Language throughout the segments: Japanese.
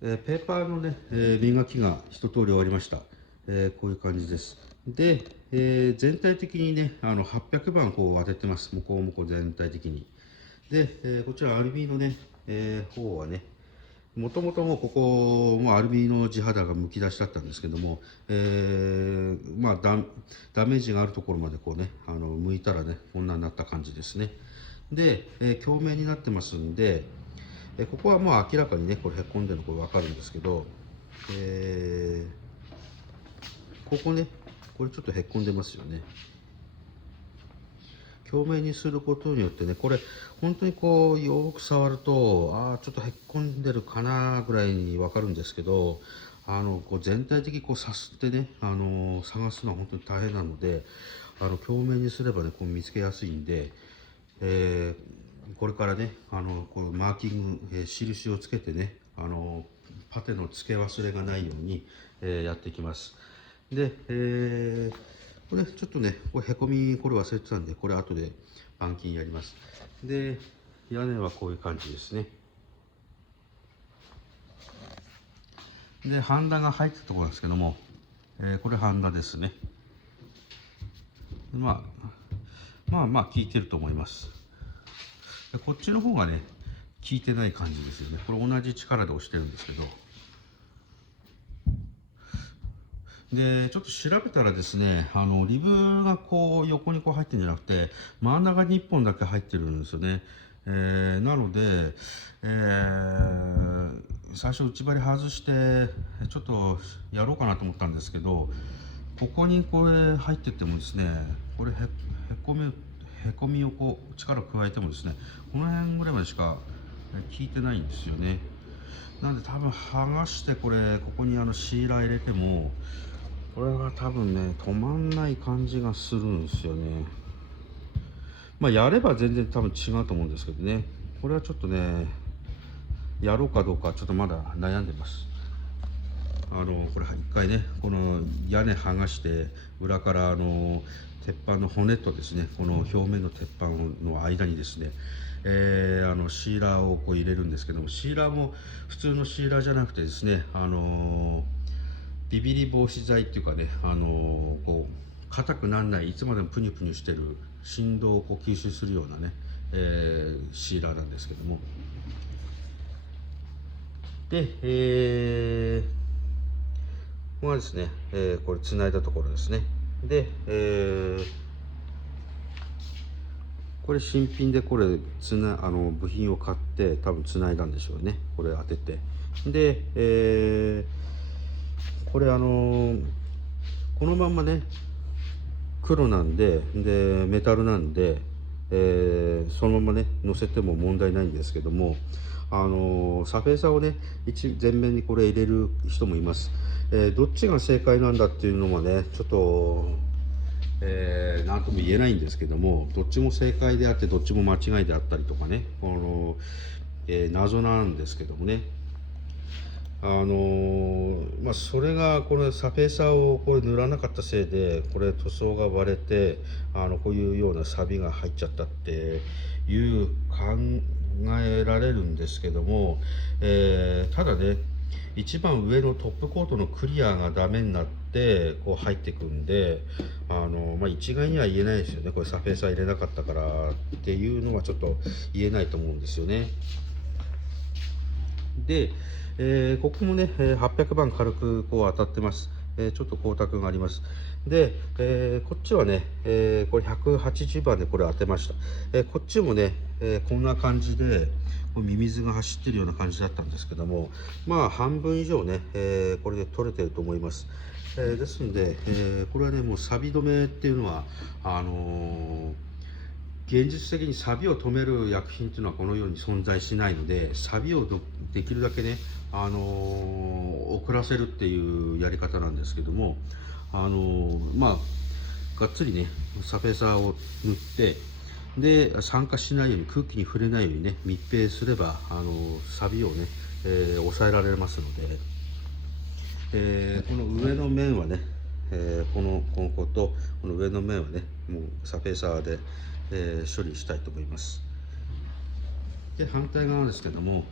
ペーパーのね、磨きが一通り終わりました。こういう感じです。で、全体的にね、800番こう当ててます。向こう向こう全体的に。で、こちらアルミのね、方はね、もともともうここもアルミの地肌がむき出しだったんですけども、ダメージがあるところまでこうね、剥いたらね、こんなになった感じですね。で、鏡面になってますんで、ここはもう明らかにねこれへこんでるのこれ分かるんですけど、ここねこれちょっとへこんでますよね。鏡面にすることによってねこれ本当にこうよく触るとちょっとへっこんでるかなぐらいに分かるんですけど、こう全体的にこうさすってね、探すのは本当に大変なので、鏡面にすればねこう見つけやすいんで、これからねこうマーキング、印をつけてねパテの付け忘れがないように、やっていきます。で、これちょっとねこれへこみこれ忘れてたんでこれ後で板金やります。で屋根はこういう感じですね。でハンダが入ったところなんですけども、これハンダですね。まあ効いてると思います。でこっちの方がね効いてない感じですよね。これ同じ力で押してるんですけど、でちょっと調べたらですねリブがこう横にこう入ってるんじゃなくて真ん中に1本だけ入ってるんですよね。なので、最初内張り外してちょっとやろうかなと思ったんですけど、ここにこれ入っててもですねこれへこみをこう力を加えてもですねこの辺ぐらいまでしか効いてないんですよね。なんで多分剥がしてここにシーラー入れてもこれは多分ね止まんない感じがするんですよね。やれば全然多分違うと思うんですけどね、これはちょっとねやろうかどうかちょっとまだ悩んでます。これ一回ねこの屋根剥がして裏から鉄板の骨とですねこの表面の鉄板の間にですね、シーラーをこう入れるんですけども、シーラーも普通のシーラーじゃなくてですねビビり防止剤っていうかねこう硬くならないいつまでもプニュプニュしてる振動をこう吸収するようなね、シーラーなんですけども、で、ここがですね、これつないだところですね。で、これ新品でこれ部品を買って多分つないだんでしょうね。これ当ててで、これこのまんまね黒なんでメタルなんで、そのままね乗せても問題ないんですけども、サフェーサーをね全面にこれ入れる人もいます。どっちが正解なんだっていうのはねちょっと何とも言えないんですけども、どっちも正解であってどっちも間違いであったりとかね謎なんですけどもね、それがこれサフェーサーをこれ塗らなかったせいでこれ塗装が割れてこういうようなサビが入っちゃったっていう考えられるんですけども、ただね一番上のトップコートのクリアがダメになってこう入ってくんで一概には言えないですよね。これサフェーサー入れなかったからっていうのはちょっと言えないと思うんですよね。で、ここもね800番軽くこう当たってます。ちょっと光沢があります。で、こっちはね、これ180番でこれ当てました。こっちもね、こんな感じでこうミミズが走ってるような感じだったんですけども、半分以上ね、これで取れてると思います。ですので、これはねもう錆止めっていうのは現実的に錆を止める薬品っていうのはこのように存在しないので、錆をできるだけね、遅らせるっていうやり方なんですけども、がっつりねサフェーサーを塗ってで酸化しないように空気に触れないようにね密閉すれば錆をね、抑えられますので、この上の面はね、こことこの上の面はねもうサフェーサーで、処理したいと思います。で反対側ですけども、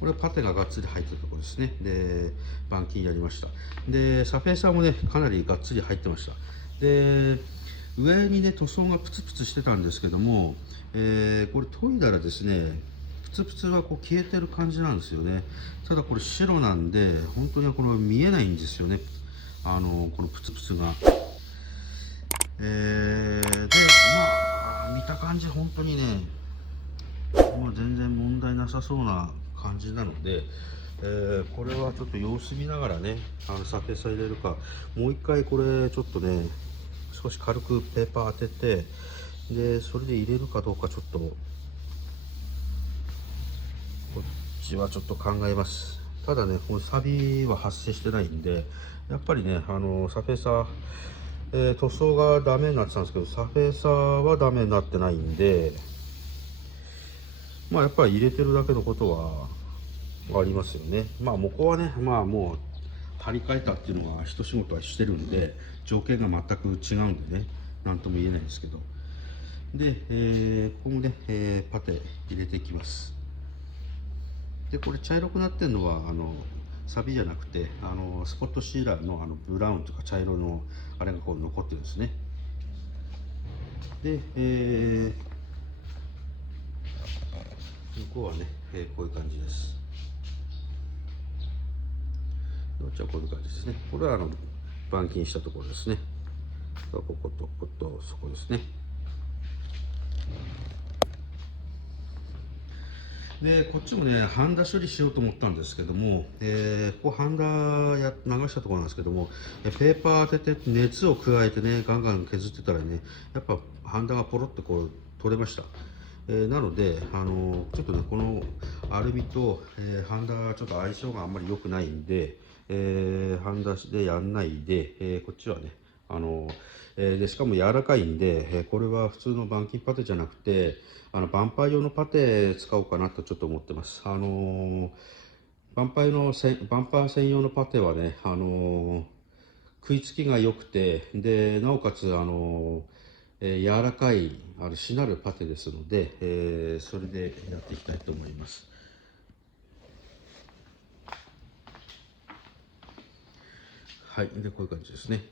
これはパテががっつり入ってるところですね。で板金やりました。でサフェーサーもねかなりがっつり入ってました。で上にね塗装がプツプツしてたんですけども、これ研いだらですねプツプツがこう消えてる感じなんですよね。ただこれ白なんで本当にこの見えないんですよね、このプツプツが。で見た感じ本当にね、もう全然問題なさそうな感じなので、これはちょっと様子見ながらね、サフェーサー入れるか、もう一回これちょっとね、少し軽くペーパー当てて、でそれで入れるかどうかちょっとこっちはちょっと考えます。ただね、このサビは発生してないんで、やっぱりね、サフェーサー、塗装がダメになってたんですけど、サフェーサーはダメになってないんで、まあやっぱり入れてるだけのことはありますよね。まあここはね、まあもう張り替えたっていうのが一仕事はしてるんで、条件が全く違うんでね、なんとも言えないんですけど。で、ここもね、パテ入れていきます。でこれ茶色くなってるのはサビじゃなくてスポットシーラーのブラウンとか茶色のあれがこう残ってるんですね。で、向こうはね、こういう感じです。こっちはこういう感じですね。これは板金したところですね。こことこことそこですね。でこっちもねハンダ処理しようと思ったんですけども、ここハンダ流したところなんですけども、ペーパー当てて熱を加えてねガンガン削ってたらね、やっぱハンダがポロッとこう取れました。なのでちょっとねこのアルミと、ハンダちょっと相性があんまり良くないんで、ハンダでやんないで、こっちはねでしかも柔らかいんで、これは普通の板金パテじゃなくてヴァンパイ用のパテ使おうかなとちょっと思ってます。ヴァンパー専用のパテはね、食いつきが良くて、でなおかつ柔らかいしなるパテですので、それでやっていきたいと思います。はい、でこういう感じですね。